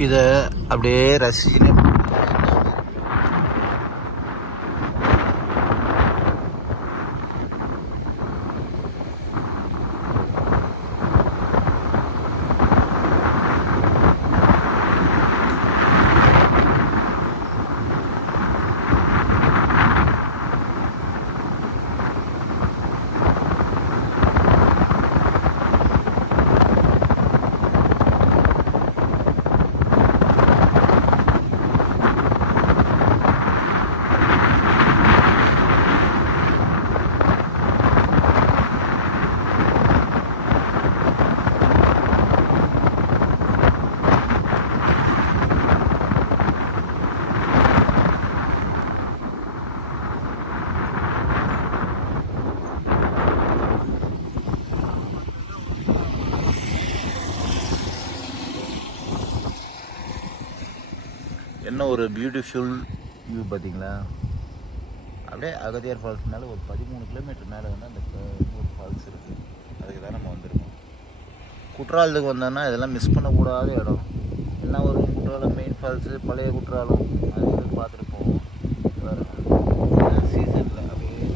இதை அப்படியே ரசிச்சுனே என்ன ஒரு பியூட்டிஃபுல் வியூ பார்த்தீங்களா? அப்படியே அகதியார் ஃபால்ஸ் மேலே ஒரு பதிமூணு கிலோமீட்டர் மேலே வந்து அந்த ஒரு ஃபால்ஸ் இருக்குது அதுக்கு தான் நம்ம வந்திருக்கோம். குற்றாலத்துக்கு வந்தோன்னா இதெல்லாம் மிஸ் பண்ணக்கூடாத இடம். என்ன ஒரு குற்றாலம் மெயின் ஃபால்ஸு பழைய குற்றாலம் அது பார்த்துருப்போம். பார்த்துட்டு போவோம் சீசனில் அப்படியே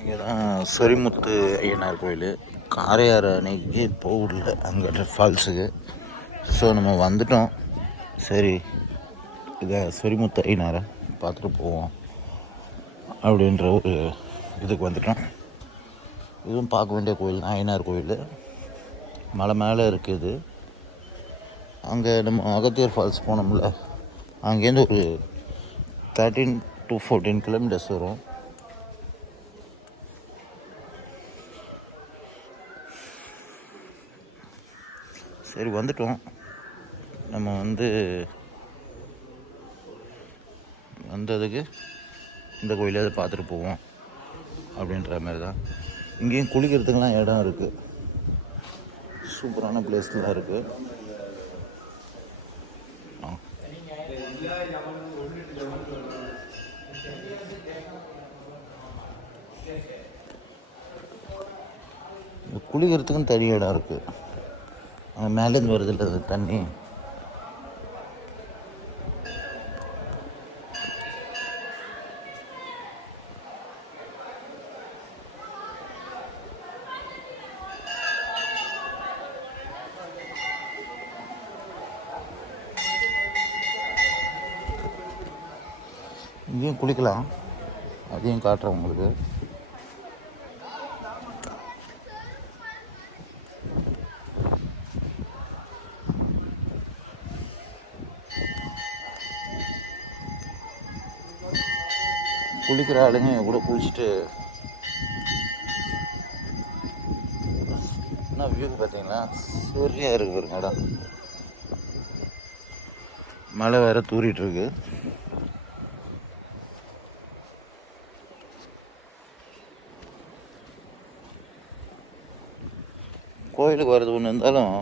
இங்கே தான் சொரிமுத்து ஐயனார் கோயில். காரையார் அணைக்கு போகல. அங்கே ஃபால்ஸுக்கு. ஸோ நம்ம வந்துட்டோம். சரி இதை சொரிமுத்து ஐயனாரை பார்த்துட்டு போவோம். அப்படின்ற ஒரு இதுக்கு வந்துட்டோம். இதுவும் பார்க்க வேண்டிய கோயில் தான் ஐயனார் கோயில். மலை மேலே இருக்குது. அங்கே நம்ம அகத்தியர் ஃபால்ஸ் போனோம்ல. அங்கேருந்து ஒரு தேர்ட்டீன் டு ஃபோர்டீன் கிலோமீட்டர்ஸ் வரும். சரி வந்துட்டோம். நம்ம வந்து வந்ததுக்கு இந்த கோயிலாவது பார்த்துட்டு போவோம் அப்படின்ற மாதிரி தான். இங்கேயும் குளிக்கிறதுக்கெலாம் இடம் இருக்குது சூப்பரான பிளேஸ்லாம் இருக்குது குளிக்கிறதுக்கும் தனி இடம் இருக்குது மேலேருந்து வருதுல்ல அது தண்ணி. இங்கேயும் குளிக்கலாம். அதையும் காட்டுறேன் உங்களுக்கு. குளிக்கிற ஆளுங்க என் கூட குளிச்சுட்டு என்ன வியூ பார்த்தீங்கன்னா சூரியா இருக்கு பாருங்க இடம். மழை வேற தூரிட்டு இருக்கு. கோயிலுக்கு வர்றது ஒன்று இருந்தாலும்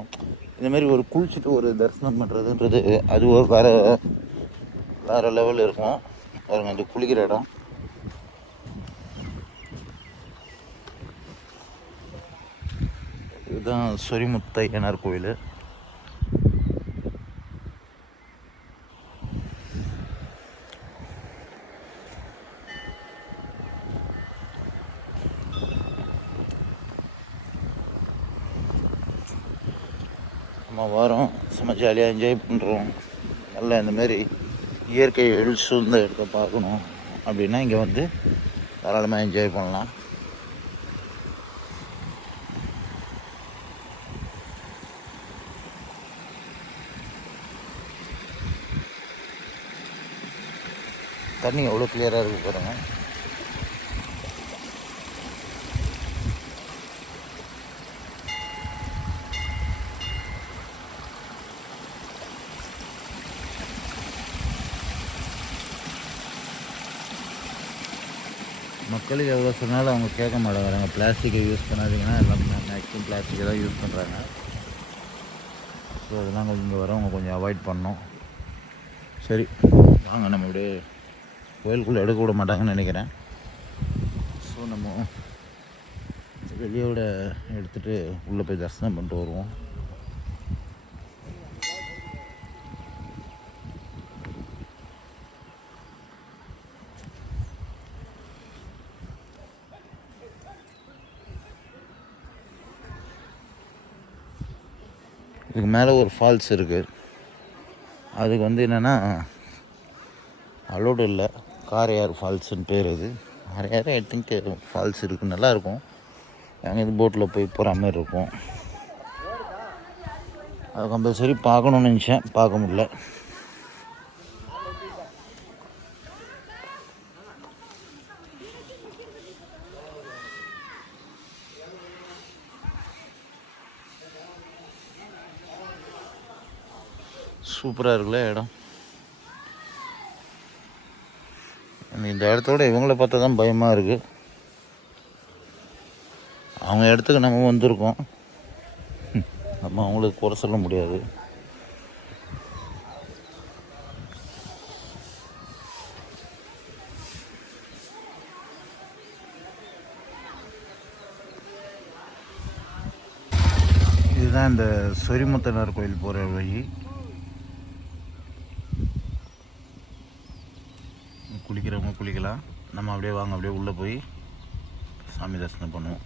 இந்த மாதிரி ஒரு குளிச்சுட்டு ஒரு தரிசனம் பண்ணுறதுன்றது அது ஒரு வேறு வேறு லெவல் இருக்கும். பாருங்க இந்த குளிக்கிற இடம். இதுதான் சொரிமுத்தையனார் கோயில். நம்ம வரோம். சும்மா ஜாலியாக என்ஜாய் பண்ணுறோம் நல்லா இந்தமாரி இயற்கை எழு சூழ்ந்த இடத்த பார்க்கணும். அப்படின்னா இங்கே வந்து தாராளமாக என்ஜாய் பண்ணலாம். தண்ணி எவ்வளோ கிளியராக இருக்குது பாருங்கள் மக்களுக்கு எவ்வளோ சொன்னாலும் அவங்க கேட்க மாட்டேங்கிறாங்க பிளாஸ்டிக்கை யூஸ் பண்ணாதீங்கன்னா எல்லாம் மேக்ஸிமம் பிளாஸ்டிக்கை தான் யூஸ் பண்ணுறாங்க ஸோ அதெல்லாம் கொஞ்சம் இங்கே வரவங்க கொஞ்சம் அவாய்ட் பண்ணோம் சரி வாங்க நம்ம அப்படியே கோயிலுக்குள்ளே எடுக்க விட மாட்டாங்கன்னு நினைக்கிறேன். ஸோ நம்ம வெளியோட எடுத்துகிட்டு உள்ளே போய் தரிசனம் பண்ணிட்டு வருவோம். இதுக்கு மேலே ஒரு ஃபால்ஸ் இருக்குது அதுக்கு வந்து என்னென்னா அலோடு இல்லை. காரையார் ஃபால்ஸுன்னு பேர் அது. காரையார் ஐ திங்க் ஃபால்ஸ் இருக்குது நல்லாயிருக்கும். நாங்கள் இது போட்டில் போய் போகிற மாதிரி இருக்கும். அது கம்பல்சரி பார்க்கணுன்னு நினச்சேன். பார்க்க முடில சூப்பராக இருக்குல்ல இடம். எனக்கு இந்த இடத்தோட இவங்கள பார்த்தா தான் பயமாக இருக்குது அவங்க இடத்துக்கு நம்ம வந்திருக்கோம். நம்ம அவங்களுக்கு குறை சொல்ல முடியாது. இதுதான் இந்த சொரிமுத்தனார் கோயில் போகிற வழி. குளிக்கிறவங்க குளிக்கலாம். நம்ம அப்படியே வாங்க அப்படியே உள்ளே போய் சாமி தரிசனம் பண்ணுவோம்.